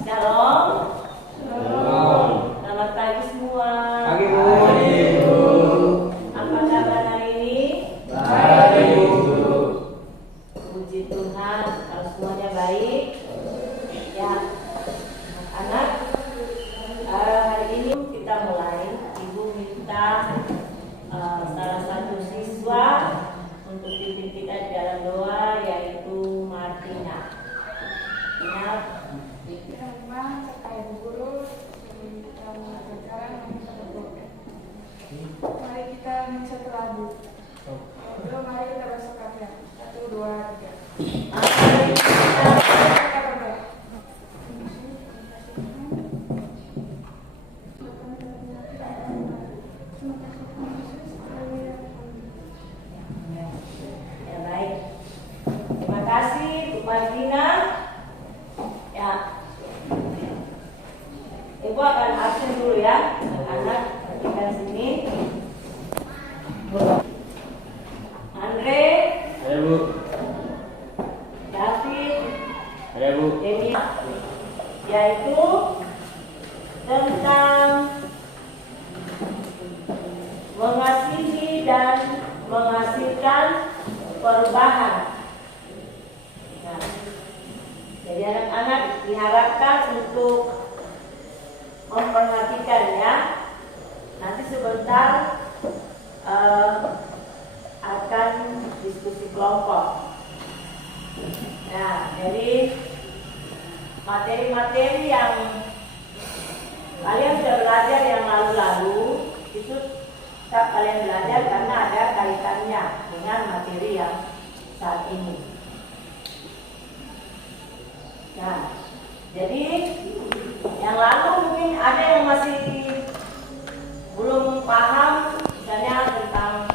Shalom. Selamat pagi semua. Pagi Bu. Apa kabar hari ini? Baik Bu. Puji Tuhan, kalau semuanya baik. Ya, anak-anak, hari ini kita mulai. Ibu minta salah satu siswa untuk pimpin kita di dalam doa, yaitu Martina. Memang sekali guru yang mengajarkan kita berdoa. Mari kita mencet lagu. Belum, mari kita bersekat ya. 1, 2, 3. Kita berdoa. Ya baik. Terima kasih Bu Martina. Ya. Ibu akan absen dulu ya, anak-anak perhatikan sini. Andre, Ada Bu. David, Ada Bu. Deni, yaitu tentang mengasihi dan menghasilkan perubahan. Nah, jadi anak-anak diharapkan untuk memperhatikan ya. Nanti sebentar akan diskusi kelompok. Nah, jadi materi-materi yang kalian sudah belajar yang lalu-lalu itu tetap kalian belajar karena ada kaitannya dengan materi yang saat ini. Nah, jadi yang lalu mungkin ada yang masih belum paham, misalnya tentang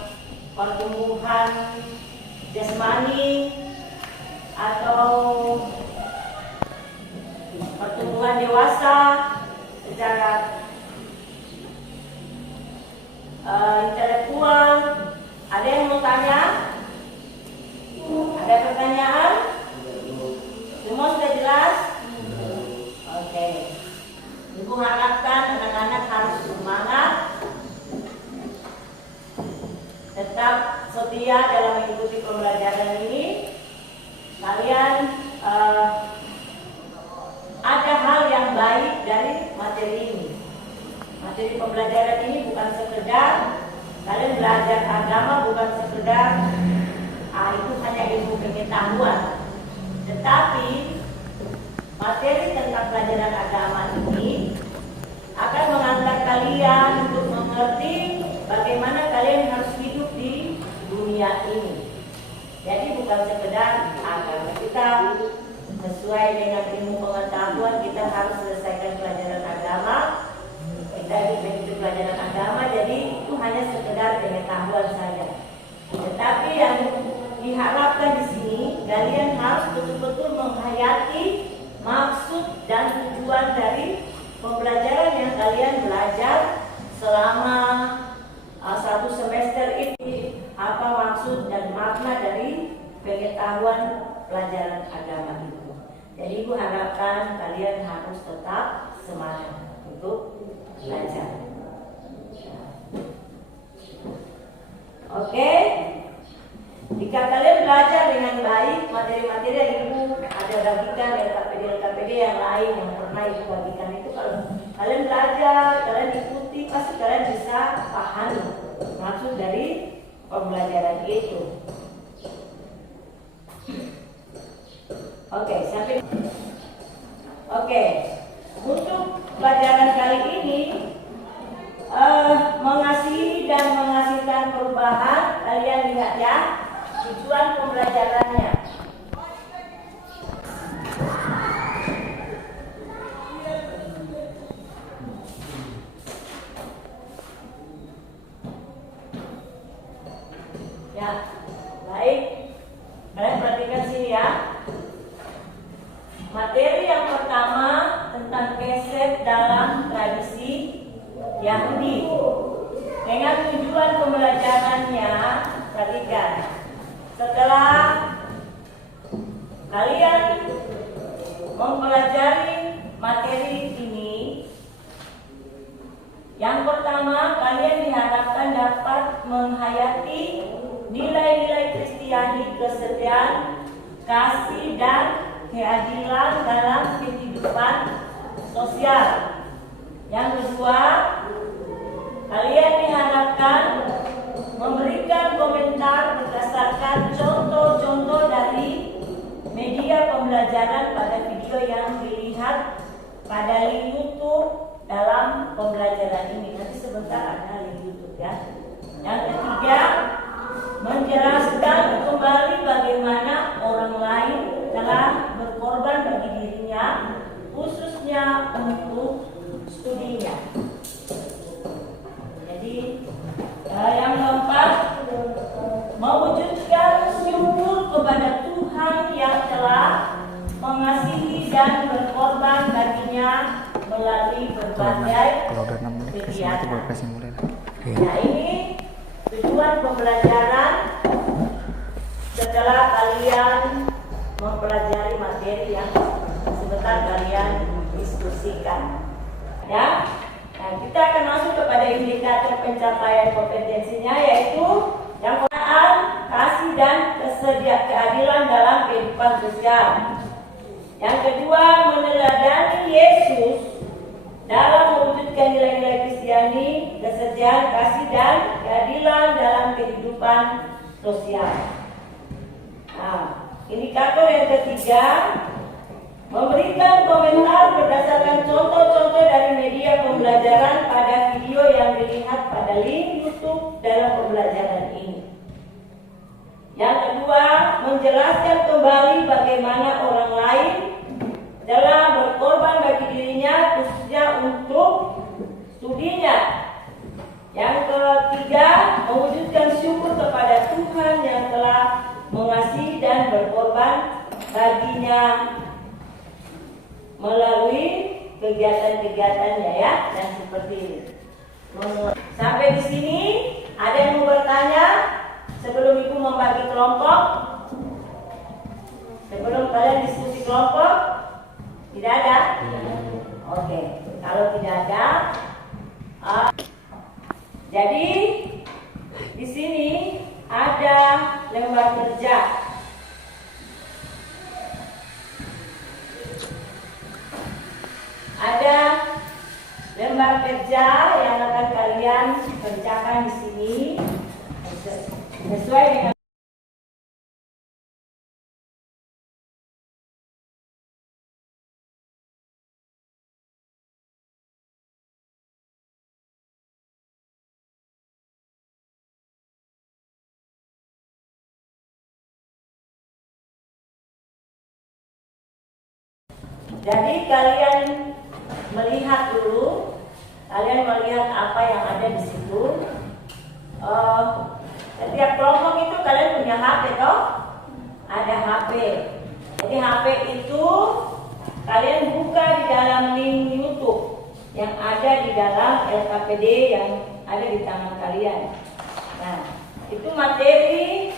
pertumbuhan jasmani atau pertumbuhan dewasa secara intelektual. Ada yang mau tanya? Ada pertanyaan? Semua sudah jelas? Oke. Ibu harapkan anak-anak harus semangat, tetap setia dalam mengikuti pembelajaran ini. Kalian ada hal yang baik dari materi ini. Materi pembelajaran ini bukan sekedar kalian belajar agama, bukan sekedar itu hanya ilmu pengetahuan, tetapi materi tentang pelajaran agama ini akan mengangkat kalian untuk mengerti bagaimana kalian harus hidup di dunia ini. Jadi bukan sekedar agama kita sesuai dengan ilmu pengetahuan, kita harus selesaikan pelajaran agama. Kita mengikuti pelajaran agama, jadi itu hanya sekedar pengetahuan saja. Tetapi yang diharapkan di sini, kalian harus betul-betul menghayati maksud dan tujuan dari pembelajaran yang kalian belajar selama satu semester ini. Apa maksud dan makna dari pengetahuan pelajaran agama itu. Jadi ibu harapkan kalian harus tetap semangat untuk belajar. Oke. Jika kalian belajar dengan baik materi-materi yang ibu ada bagikan, LKPD yang lain yang pernah ibu bagikan itu, kalau kalian belajar, kalian ikuti, pasti kalian bisa pahami maksud dari pembelajaran itu. Oke, untuk pelajaran kali ini mengasihi dan menghasilkan perubahan. Kalian lihat ya tujuan pembelajarannya. Ya, baik. Kalian perhatikan sini ya. Materi yang pertama tentang keset dalam tradisi Yahudi. Dengan tujuan pembelajarannya, perhatikan. Setelah kalian mempelajari materi menghayati nilai-nilai Kristiani, kesetiaan, kasih, dan keadilan dalam kehidupan sosial. Yang kedua, kalian diharapkan memberikan komentar berdasarkan contoh-contoh dari media pembelajaran pada video yang dilihat pada link YouTube dalam pembelajaran ini. Nanti sebentar ada link YouTube ya. Yang ketiga, menjelaskan kembali bagaimana orang lain telah berkorban bagi dirinya, khususnya untuk studinya. Jadi yang keempat, mewujudkan syukur kepada Tuhan yang telah mengasihi dan berkorban baginya melalui berbagai kegiatan. Nah, ini tujuan pembelajaran setelah kalian mempelajari materi yang sebentar kalian diskusikan. Ya, nah, kita akan masuk kepada indikator pencapaian kompetensinya, yaitu yang pertama, kasih dan keadilan dalam kehidupan sosial. Yang kedua, meneladani Yesus dalam mewujudkan nilai-nilai Kristiani, kesetiaan, kasih, dan keadilan dalam kehidupan sosial. Nah, indikator yang ketiga, memberikan komentar berdasarkan contoh-contoh dari media pembelajaran pada video yang dilihat pada link YouTube dalam pembelajaran ini. Yang kedua, menjelaskan kembali bagaimana orang lain telah berkorban bagi dirinya, khususnya untuk studinya. Yang ketiga, mewujudkan syukur kepada Tuhan yang telah mengasihi dan berkorban baginya melalui kegiatan-kegiatannya, ya, dan seperti ini. Sampai di sini ada yang mau bertanya sebelum Ibu membagi kelompok? Sebelum kalian diskusi kelompok? Tidak ada? Oke, kalau tidak ada, jadi di sini ada lembar kerja. Ada lembar kerja yang akan kalian kerjakan di sini sesuai dengan Jadi kalian melihat dulu, kalian melihat apa yang ada di situ. Setiap kelompok itu kalian punya HP toh? Ada HP. Jadi HP itu kalian buka di dalam link YouTube yang ada di dalam LKPD yang ada di tangan kalian. Nah, itu materi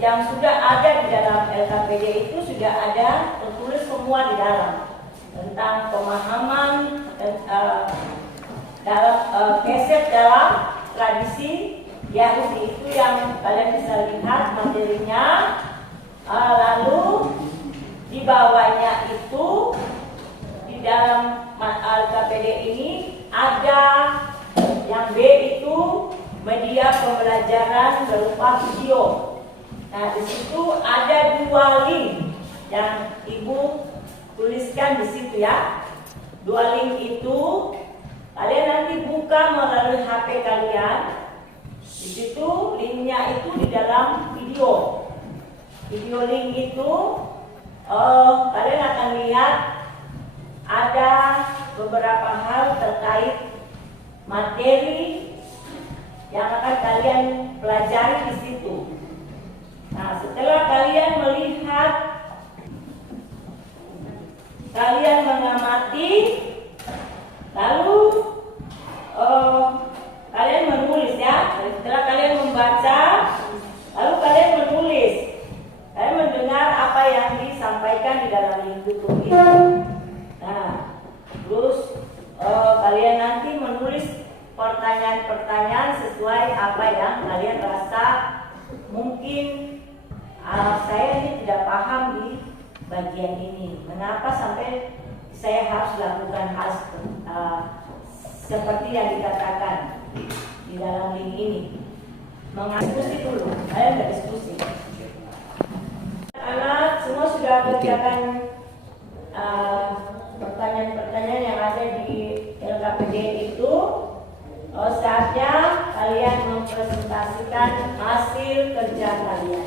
yang sudah ada di dalam LKPD itu sudah ada tertulis semua di dalam tentang pemahaman dalam keset dalam tradisi Yahudi itu yang kalian bisa lihat materinya. Lalu di bawahnya itu di dalam LKPD ini ada yang B itu media pembelajaran berupa video. Nah, di situ ada 2 link yang Ibu tuliskan di situ ya. 2 link itu kalian nanti buka melalui HP kalian. Di situ linknya itu di dalam video. Video link itu kalian akan lihat ada beberapa hal terkait materi yang akan kalian pelajari di situ. Nah, setelah kalian melihat, kalian mengamati, lalu kalian menulis ya. Setelah kalian membaca, lalu kalian menulis. Kalian mendengar apa yang disampaikan di dalam link YouTube itu. Nah, terus kalian nanti menulis pertanyaan pertanyaan-pertanyaan sesuai apa yang kalian rasa mungkin saya ini tidak paham di bagian ini. Mengapa sampai saya harus lakukan hal seperti yang dikatakan di dalam link ini? Diskusi dulu, kalian berdiskusi. Anak semua sudah kerjakan pertanyaan-pertanyaan yang ada di LKPD itu. Saatnya kalian mempresentasikan hasil kerja kalian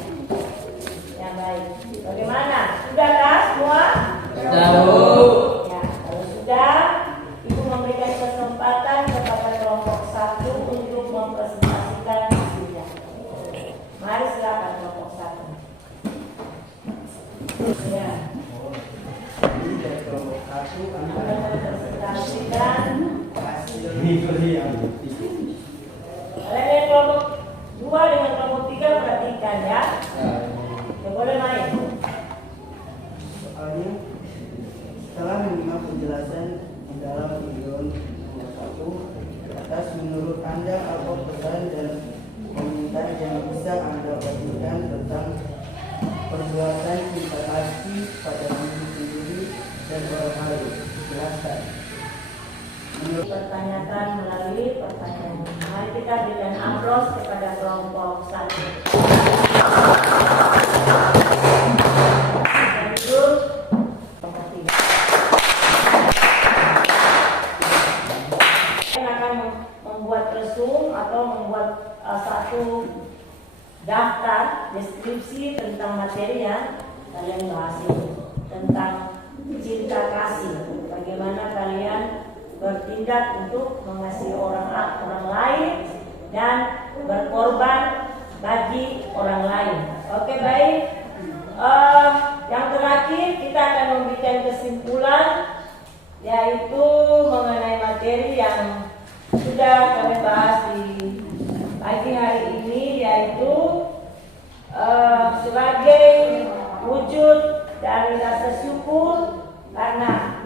yang baik. Bagaimana? Sudahkah semua? Tahu. Ya, kalau sudah, Ibu memberikan kesempatan kepada kelompok 1 untuk mempresentasikan hasilnya. Mari silakan kelompok 1. Ya. Kelompok 1 Akan mempresentasikan hasil. Kalian kelompok 2 dengan kelompok 3 perhatikan ya. Ya boleh main. Soalnya setelah menyimak penjelasan di dalam video nomor 1 atas menurut Anda apa pesan dan komentar yang bisa Anda bagikan tentang perbuatan cinta kasih pada diri sendiri dan orang lain? Jelaskan. Pertanyakan melalui pertanyaan. Mari kita berikan aplaus kepada kelompok 1. Lanjut kelompok 3. Kalian akan membuat resume atau membuat satu daftar deskripsi tentang materi yang kalian bahas itu, tentang cinta kasih. Bagaimana kalian bertindak untuk mengasihi orang lain dan berkorban bagi orang lain. Oke, baik. Yang terakhir kita akan memberikan kesimpulan, yaitu mengenai materi yang sudah kami bahas di pagi hari ini, yaitu sebagai wujud dari rasa syukur karena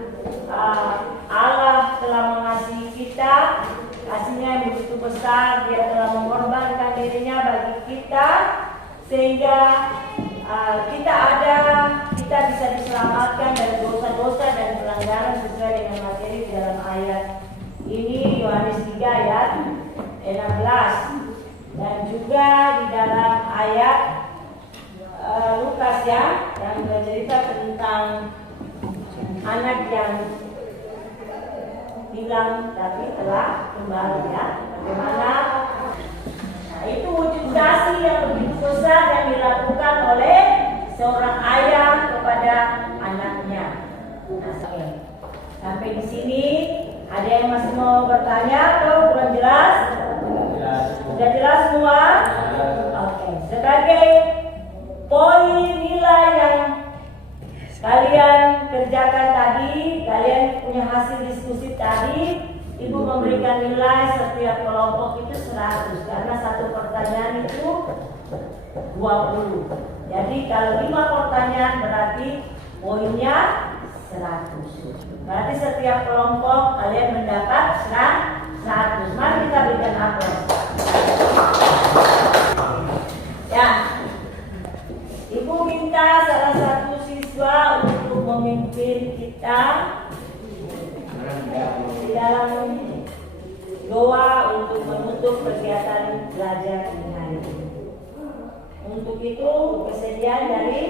Allah telah mengasihi kita, kasihnya yang begitu besar, Dia telah mengorbankan dirinya bagi kita, sehingga kita bisa diselamatkan dari dosa-dosa dan pelanggaran sesuai dengan materi di dalam ayat ini, Yohanes 3 ayat 16, dan juga di dalam ayat Lukas ya, yang bercerita tentang anak yang bilang tapi telah kembali ya. Bagaimana? Nah, itu wujud kasih yang begitu besar yang dilakukan oleh seorang ayah kepada anaknya. Nah, sampai di sini ada yang masih mau bertanya atau kurang jelas? Sudah jelas semua? Oke. Sebagai poin nilai yang kalian kerjakan tadi, kalian punya hasil diskusi tadi, Ibu memberikan nilai setiap kelompok itu 100 karena satu pertanyaan itu 20. Jadi kalau 5 pertanyaan berarti poinnya 100. Berarti setiap kelompok kalian mendapat 100. Mari kita berikan aplaus. Ya. Ibu minta salah satu siswa untuk memimpin kita di dalam doa untuk menutup kegiatan belajar ini hari ini. Untuk itu kesediaan dari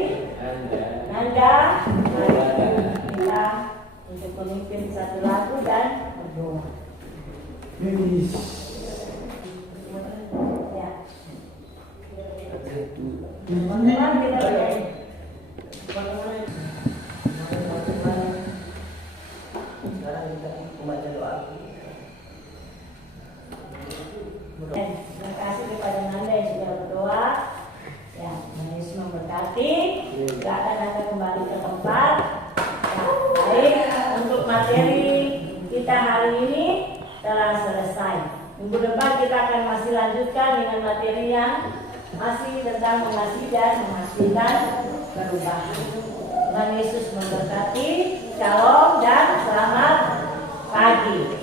Nanda, mari kita untuk memimpin satu lagu dan berdoa. Ya. Teman-teman kita berdiri. Sekarang kita membaca doa. Terima kasih kepada Nanda yang sudah berdoa. Ya, Yesus memberkati. Silakan Anda kembali ke tempat. Ya, baik, untuk materi kita hari ini telah selesai. Minggu depan kita akan masih lanjutkan dengan materi yang masih tentang mengasihi dan menghasilkan perubahan. Tuhan Yesus memberkati. Shalom dan selamat pagi.